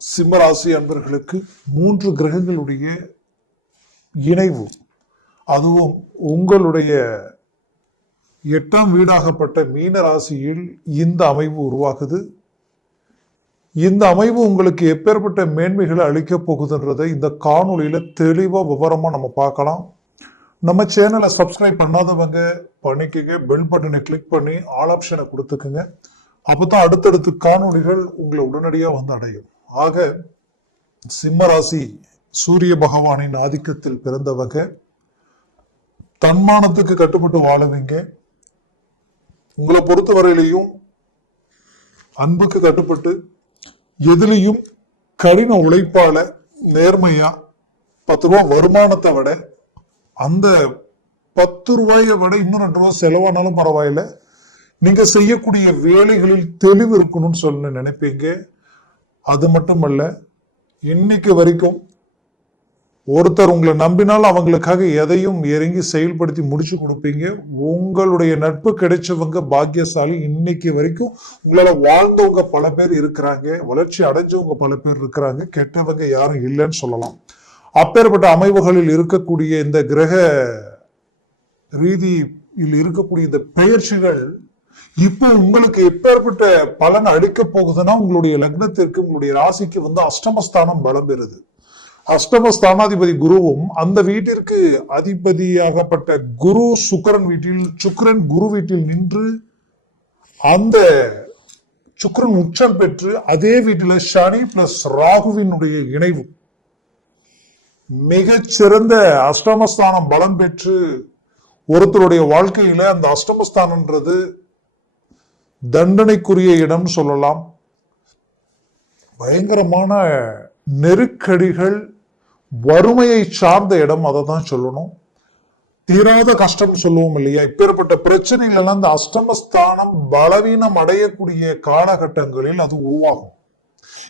சிம்மராசி அன்பர்களுக்கு மூன்று கிரகங்களுடைய இணைவு. அதுவும் உங்களுடைய எட்டாம் வீடாகப்பட்ட மீன ராசியில் இந்த அமைவு உருவாகுது. இந்த அமைவு உங்களுக்கு எப்பேற்பட்ட மேன்மைகளை அளிக்கப் போகுதுன்றதை இந்த காணொலியில் தெளிவாக விவரமாக நம்ம பார்க்கலாம். நம்ம சேனலை சப்ஸ்கிரைப் பண்ணாதவங்க பண்ணிக்கங்க. பெல் பட்டனை கிளிக் பண்ணி ஆல் ஆப்ஷனை கொடுத்துக்குங்க. அப்பதான் அடுத்தடுத்து காணொளிகள் உங்களை உடனடியாக வந்து அடையும். ஆக சிம்மராசி சூரிய பகவானின் ஆதிக்கத்தில் பிறந்தவங்க தன்மானத்துக்கு கட்டுப்பட்டு வாழுவீங்க. உங்களை பொறுத்தவரையிலையும் அன்புக்கு கட்டுப்பட்டு எதுலையும் கடின உழைப்பால நேர்மையா பத்து ரூபா வருமானத்தை விட அந்த பத்து ரூபாயை விட இன்னும் ரெண்டு ரூபா செலவானாலும் பரவாயில்ல. நீங்க செய்யக்கூடிய வேலைகளில் தெளிவு இருக்கணும்னு சொல்ல நினைப்பீங்க. அது மட்டுமல்ல இன்னைக்கு வரைக்கும் ஒருத்தர் உங்களை நம்பினால் அவங்களுக்காக எதையும் இறங்கி செயல்படுத்தி முடிச்சு கொடுப்பீங்க. உங்களுடைய நட்பு கிடைச்சவங்க பாக்கியசாலி இன்னைக்கு வரைக்கும் உங்களால வாழ்ந்தவங்க பல பேர் இருக்கிறாங்க வளர்ச்சி அடைஞ்சவங்க பல பேர் இருக்கிறாங்க கெட்டவங்க யாரும் இல்லைன்னு சொல்லலாம். அப்பேற்பட்ட அமைவுகளில் இருக்கக்கூடிய இந்த கிரக ரீதியில் இருக்கக்கூடிய இந்த பெயர்ச்சிகள் இப்போ உங்களுக்கு எப்பேற்பட்ட பலன் அளிக்க போகுதுன்னா உங்களுடைய லக்னத்திற்கு உங்களுடைய ராசிக்கு வந்து அஷ்டமஸ்தானம் பலம் பெறுது. அஷ்டமஸ்தானாதிபதி குருவும் அந்த வீட்டிற்கு அதிபதியாகப்பட்ட குரு சுக்கரன் வீட்டில் சுக்கரன் குரு வீட்டில் நின்று அந்த சுக்கரன் உச்சம் பெற்று அதே வீட்டில் சனி பிளஸ் ராகுவினுடைய இணைவு. மிகச்சிறந்த அஷ்டமஸ்தானம் பலம் பெற்று ஒருத்தருடைய வாழ்க்கையில அந்த அஷ்டமஸ்தானன்றது தண்டனைக்குரிய இடம் சொல்லலாம். பயங்கரமான நெருக்கடிகள் வறுமையை சார்ந்த இடம் அதை தான் சொல்லணும். தீராத கஷ்டம் சொல்லுவோம் இல்லையா? இப்பேற்பட்ட பிரச்சனைகள் எல்லாம் இந்த அஷ்டமஸ்தானம் பலவீனம் அடையக்கூடிய காலகட்டங்களில் அது உருவாகும்.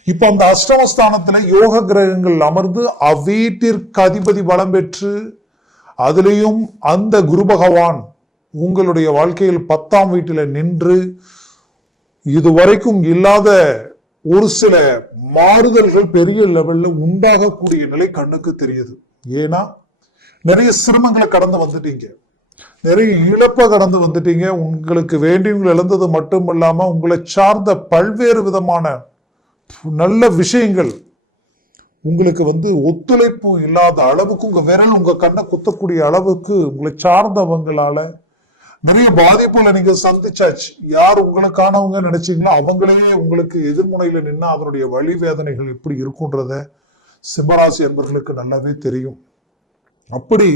இப்ப அந்த அஷ்டமஸ்தானத்துல யோக கிரகங்கள் அமர்ந்து அவ்வீட்டிற்கு அதிபதி பலம் பெற்று அதுலேயும் அந்த குரு பகவான் உங்களுடைய வாழ்க்கையில் பத்தாம் வீட்டில் நின்று இதுவரைக்கும் இல்லாத ஒரு சில மாறுதல்கள் பெரிய லெவல்ல உண்டாகக்கூடிய நிலை கண்ணுக்கு தெரியுது. ஏன்னா நிறைய சிரமங்களை கடந்து வந்துட்டீங்க. நிறைய இழப்பை கடந்து வந்துட்டீங்க. உங்களுக்கு வேண்டியவங்களை இழந்தது மட்டும் இல்லாம உங்களை சார்ந்த பல்வேறு விதமான நல்ல விஷயங்கள் உங்களுக்கு வந்து ஒத்துழைப்பு இல்லாத அளவுக்கு உங்க விரல் உங்க கண்ணை குத்தக்கூடிய அளவுக்கு உங்களை சார்ந்தவங்களால நிறைய பாதிப்புகளை நீங்க சந்திச்சாச்சு. யார் உங்களுக்கானவங்க நினைச்சீங்களோ அவங்களே உங்களுக்கு எதிர்முனையில நின்னா அதனுடைய வழி வேதனைகள் எப்படி இருக்குன்றத சிம்மராசி என்பர்களுக்கு நல்லாவே தெரியும். அப்படி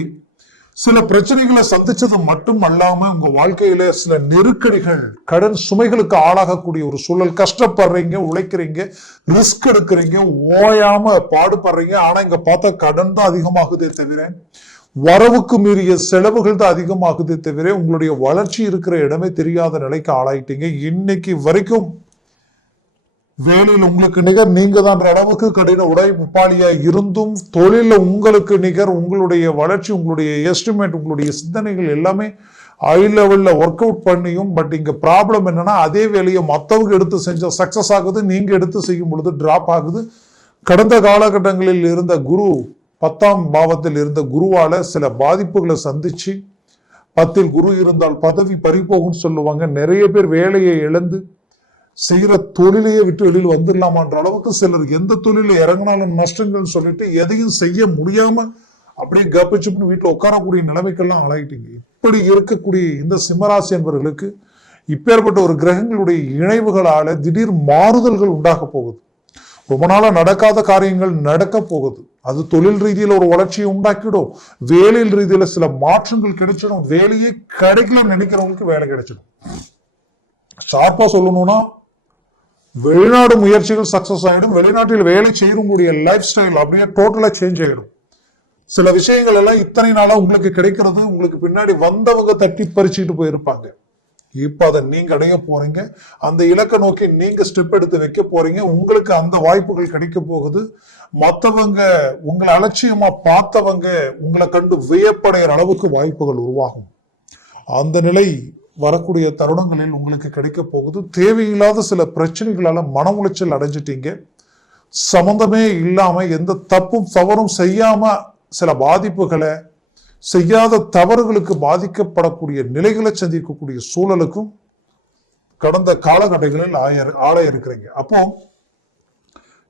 சில பிரச்சனைகளை சந்திச்சது மட்டும் அல்லாம உங்க வாழ்க்கையில சில நெருக்கடிகள் கடன் சுமைகளுக்கு ஆளாகக்கூடிய ஒரு சூழல் கஷ்டப்படுறீங்க உழைக்கிறீங்க ரிஸ்க் எடுக்கிறீங்க ஓயாம பாடுபடுறீங்க. ஆனா இங்க பார்த்தா கடன் தான் அதிகமாகுதே தவிர வரவுக்கு மீறிய செலவுகள் தான் அதிகமாகுதே தவிர உங்களுடைய வளர்ச்சி இருக்கிற இடமே தெரியாத நிலைக்கு ஆளாயிட்டீங்க. இன்னைக்கு வரைக்கும் வேலையில் உங்களுக்கு நிகர் நீங்க தான். அளவுக்கு கடின உழைப்பாளியா இருந்தும் தொழில உங்களுக்கு நிகர் உங்களுடைய வளர்ச்சி உங்களுடைய எஸ்டிமேட் உங்களுடைய சிந்தனைகள் எல்லாமே ஹை லெவல்ல ஒர்க் அவுட் பண்ணியும் பட் இங்க ப்ராப்ளம் என்னன்னா அதே வேலையை மற்றவங்க எடுத்து செஞ்ச சக்சஸ் ஆகுது நீங்க எடுத்து செய்யும் பொழுது டிராப் ஆகுது. கடந்த காலகட்டங்களில் இருந்த குரு பத்தாம் பாவத்தில் இருந்த குருவால சில பாதிப்புகளை சந்திச்சு பத்தில் குரு இருந்தால் பதவி பறிபோகும்னு சொல்லுவாங்க. நிறைய பேர் வேலையை இழந்து செய்கிற தொழிலையே விட்டு வெளியில் வந்துடலாமான்ற அளவுக்கு சிலர் எந்த தொழிலில் இறங்கினாலும் நஷ்டங்கள்னு சொல்லிட்டு எதையும் செய்ய முடியாம அப்படியே கப்பிச்சுப்புன்னு வீட்டில் உட்காரக்கூடிய நிலைமைக்கெல்லாம் ஆளாயிட்டீங்க. இப்படி இருக்கக்கூடிய இந்த சிம்மராசி என்பவர்களுக்கு இப்பேற்பட்ட ஒரு கிரகங்களுடைய இணைவுகளால திடீர் மாறுதல்கள் உண்டாக போகுது. ரொம்ப நாளாக நடக்காத காரியங்கள் நடக்க போகுது. அது தொழில் ரீதியில் ஒரு வளர்ச்சியை உண்டாக்கிடும். வேலையில் ரீதியில் சில மாற்றங்கள் கிடைச்சிடும். வேலையே கிடைக்கல நினைக்கிறவங்களுக்கு வேலை கிடைச்சிடும். ஷார்ப்பாக சொல்லணும்னா வெளிநாடு முயற்சிகள் சக்சஸ் ஆகிடும் வெளிநாட்டில் வேலை செய்யக்கூடிய லைஃப் ஸ்டைல் அப்படியே டோட்டலாக சேஞ்ச் ஆகிடும் சில விஷயங்கள் எல்லாம் இத்தனை நாளாக உங்களுக்கு கிடைக்கிறது உங்களுக்கு பின்னாடி வந்தவங்க தட்டி பறிச்சுட்டு போயிருப்பாங்க. இப்போ அதை நீங்க அடைய போறீங்க. அந்த இலக்கை நோக்கி நீங்க ஸ்டெப் எடுத்து வைக்க போறீங்க. உங்களுக்கு அந்த வாய்ப்புகள் கிடைக்க போகுது. மற்றவங்க உங்களை அலட்சியமா பார்த்தவங்க உங்களை கண்டு வியப்படைகிற அளவுக்கு வாய்ப்புகள் உருவாகும். அந்த நிலை வரக்கூடிய தருணங்களில் உங்களுக்கு கிடைக்க போகுது. தேவையில்லாத சில பிரச்சனைகளால மன உளைச்சல் அடைஞ்சிட்டீங்க. சம்மந்தமே இல்லாம எந்த தப்பும் தவறும் செய்யாம சில பாதிப்புகளை செய்யாத தவறுகளுக்கு பாதிக்கப்படக்கூடிய நிலைகளை சந்திக்கக்கூடிய சூழலுக்கும் கடந்த காலகட்டங்களில் ஆய ஆள இருக்கிறீங்க. அப்போ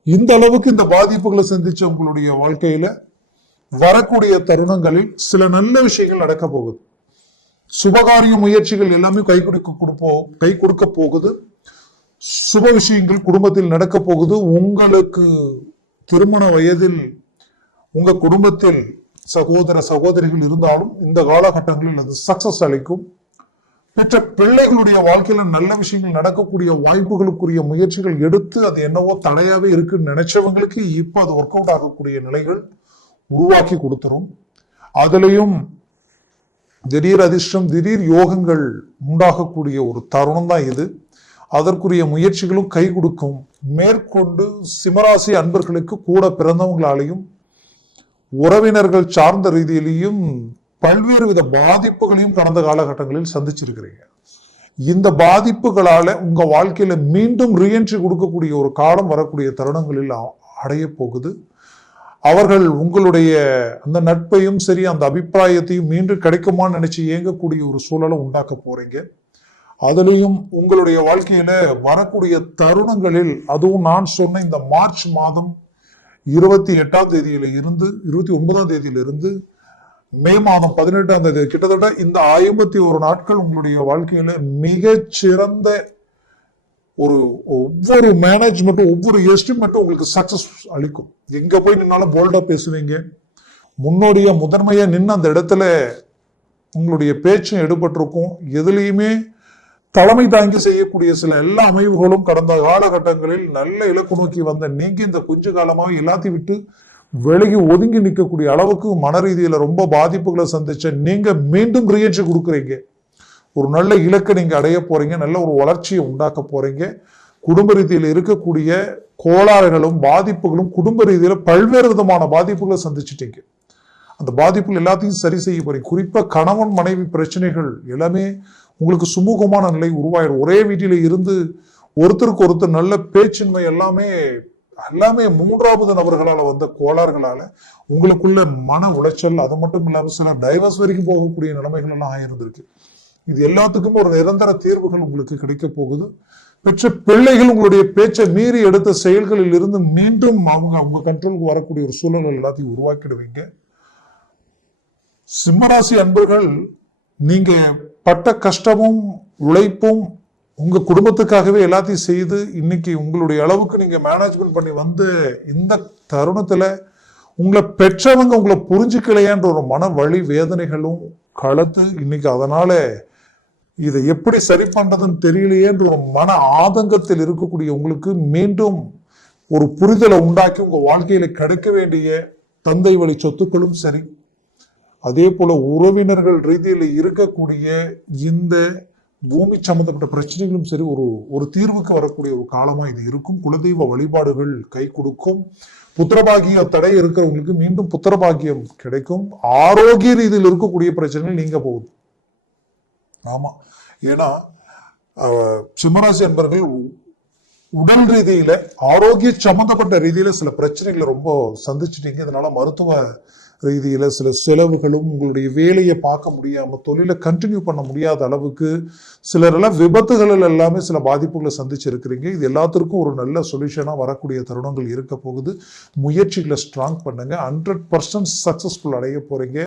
இந்த அளவுக்கு இந்த பாதிப்புகளை சந்திச்ச உங்களுடைய வாழ்க்கையில வரக்கூடிய தருணங்களில் சில நல்ல விஷயங்கள் நடக்க போகுது. சுபகாரிய முயற்சிகள் எல்லாமே கை கொடுக்க கொடுப்போ கை கொடுக்க போகுது. சுப விஷயங்கள் குடும்பத்தில் நடக்க போகுது. உங்களுக்கு திருமண வயதில் உங்க குடும்பத்தில் சகோதர சகோதரிகள் இருந்தாலும் இந்த காலகட்டங்களில் அது சக்சஸ் அளிக்கும். பெற்ற பிள்ளைகளுடைய வாழ்க்கையில நல்ல விஷயங்கள் நடக்கக்கூடிய வாய்ப்புகளுக்குரிய முயற்சிகள் எடுத்து அது என்னவோ தடையாவே இருக்குன்னு நினைச்சவங்களுக்கு இப்போ அது ஒர்க் அவுட் ஆகக்கூடிய நிலைகள் உருவாக்கி கொடுத்துரும். அதுலேயும் திடீர் அதிர்ஷ்டம் திடீர் யோகங்கள் உண்டாகக்கூடிய ஒரு தருணம் தான் இது. அதற்குரிய முயற்சிகளும் கை கொடுக்கும். மேற்கொண்டு சிமராசி அன்பர்களுக்கு கூட பிறந்தவங்களாலையும் உறவினர்கள் சார்ந்த ரீதியிலையும் பல்வேறு வித பாதிப்புகளையும் கடந்த காலகட்டங்களில் சந்திச்சிருக்கிறீங்க. இந்த பாதிப்புகளால உங்க வாழ்க்கையில மீண்டும் ரீஎன்ட்ரி கொடுக்கக்கூடிய ஒரு காலம் வரக்கூடிய தருணங்களில் அ- அடைய போகுது. அவர்கள் உங்களுடைய அந்த நட்பையும் சரி அந்த அபிப்பிராயத்தையும் மீண்டும் கிடைக்குமான்னு நினைச்சு இயங்கக்கூடிய ஒரு சூழலை உண்டாக்க போறீங்க. அதுலேயும் உங்களுடைய வாழ்க்கையில வரக்கூடிய தருணங்களில் அதுவும் நான் சொன்ன இந்த மார்ச் மாதம் இருபத்தி எட்டாம் தேதியில இருந்து இருபத்தி ஒன்பதாம் தேதியிலிருந்து மே மாதம் பதினெட்டாம் தேதி கிட்டத்தட்ட இந்த ஐம்பத்தி ஒரு நாட்கள் உங்களுடைய வாழ்க்கையில மிக சிறந்த ஒரு ஒவ்வொரு மேனேஜ்மெண்ட்டும் ஒவ்வொரு எஸ்டிமேட்டும் உங்களுக்கு சக்சஸ் அளிக்கும். எங்க போய் நின்னாலும் போல்டா பேசுவீங்க. முன்னோடியா முதன்மையா நின்று அந்த இடத்துல உங்களுடைய பேச்சும் எடுபட்டிருக்கும். எதுலேயுமே தலைமை தாங்கி செய்யக்கூடிய சில எல்லா அமைவுகளும் கடந்த காலகட்டங்களில் நல்ல இலக்கு நோக்கி வந்த நீங்க இந்த கொஞ்ச காலமாக எல்லாத்தையும் விட்டு விலகி ஒதுங்கி நிற்கக்கூடிய அளவுக்கு மன ரீதியில ரொம்ப பாதிப்புகளை சந்திச்ச நீங்க மீண்டும் ரீஎன்ட்ரி கொடுக்குறீங்க. ஒரு நல்ல இலக்கை நீங்க அடைய போறீங்க நல்ல ஒரு வளர்ச்சியை உண்டாக்க போறீங்க. குடும்ப ரீதியில் இருக்கக்கூடிய கோளாறுகளும் பாதிப்புகளும் குடும்ப ரீதியில பல்வேறு விதமான பாதிப்புகளை சந்திச்சிட்டீங்க. அந்த பாதிப்புகள் எல்லாத்தையும் சரி செய்ய போறீங்க. குறிப்பாக கணவன் மனைவி பிரச்சனைகள் எல்லாமே உங்களுக்கு சுமூகமான நிலை உருவாயிடும் ஒரே வீட்டில் இருந்து ஒருத்தருக்கு ஒருத்தர் நல்ல பேச்சின்மை எல்லாமே எல்லாமே மூன்றாவது நபர்களால் வந்த கோளாறுகளால் உங்களுக்குள்ள மன உளைச்சல் அது மட்டும் இல்லாமல் சில டைவர்ஸ் வரைக்கும் போகக்கூடிய நிலைமைகள் எல்லாம் ஆயிருந்திருக்கு. இது எல்லாத்துக்கும் ஒரு நிரந்தர தீர்வுகள் உங்களுக்கு கிடைக்க போகுது. பெற்ற பிள்ளைகள் உங்களுடைய பேச்சை மீறி எடுத்த செயல்களில் இருந்து மீண்டும் அவங்க அவங்க கண்ட்ரோலுக்கு வரக்கூடிய ஒரு சூழல் எல்லாத்தையும் உருவாக்கிடுவீங்க. சிம்மராசி அன்பர்கள் நீங்க பட்ட கஷ்டமும் உழைப்பும் உங்க குடும்பத்துக்காகவே எல்லாத்தையும் செய்து இன்னைக்கு உங்களுடைய அளவுக்கு நீங்க மேனேஜ்மெண்ட் பண்ணி வந்து இந்த தருணத்துல உங்களை பெற்றவங்க உங்களை புரிஞ்சுக்கலையான்ற ஒரு மன வழி வேதனைகளும் கலத்து இன்னைக்கு அதனால இதை எப்படி சரி பண்றதுன்னு தெரியலையேன்ற ஒரு மன ஆதங்கத்தில் இருக்கக்கூடிய உங்களுக்கு மீண்டும் ஒரு புரிதலை உண்டாக்கி உங்க வாழ்க்கையில கிடைக்க வேண்டிய தந்தை வழி சொத்துக்களும் சரி அதே போல உறவினர்கள் ரீதியில் இருக்கக்கூடிய இந்த பூமி சம்பந்தப்பட்ட பிரச்சனைகளும் சரி ஒரு ஒரு தீர்வுக்கு வரக்கூடிய ஒரு காலமாக இது இருக்கும். குலதெய்வ வழிபாடுகள் கை கொடுக்கும். புத்திரபாகிய தடை இருக்கிறவங்களுக்கு மீண்டும் புத்திரபாகியம் கிடைக்கும். ஆரோக்கிய ரீதியில் இருக்கக்கூடிய பிரச்சனைகள் நீங்க போகுது. ஆமா. ஏன்னா சிம்மராசி அன்பர்கள் உடல் ரீதியில ஆரோக்கிய சம்பந்தப்பட்ட ரீதியில சில பிரச்சனைகளை ரொம்ப சந்திச்சிட்டீங்க. இதனால மருத்துவ ரீதியில சில செலவுகளும் உங்களுடைய வேலையை பார்க்க முடியாம தொழிலை கண்டினியூ பண்ண முடியாத அளவுக்கு சிலரெல்லாம் விபத்துகளில் எல்லாமே சில பாதிப்புகளை சந்திச்சிருக்கிறீங்க. இது எல்லாத்திற்கும் ஒரு நல்ல சொல்யூஷனா வரக்கூடிய தருணங்கள் இருக்க போகுது. முயற்சிகளை ஸ்ட்ராங் பண்ணுங்க. ஹண்ட்ரட் பர்சன்ட் சக்சஸ்ஃபுல் அடைய போறீங்க.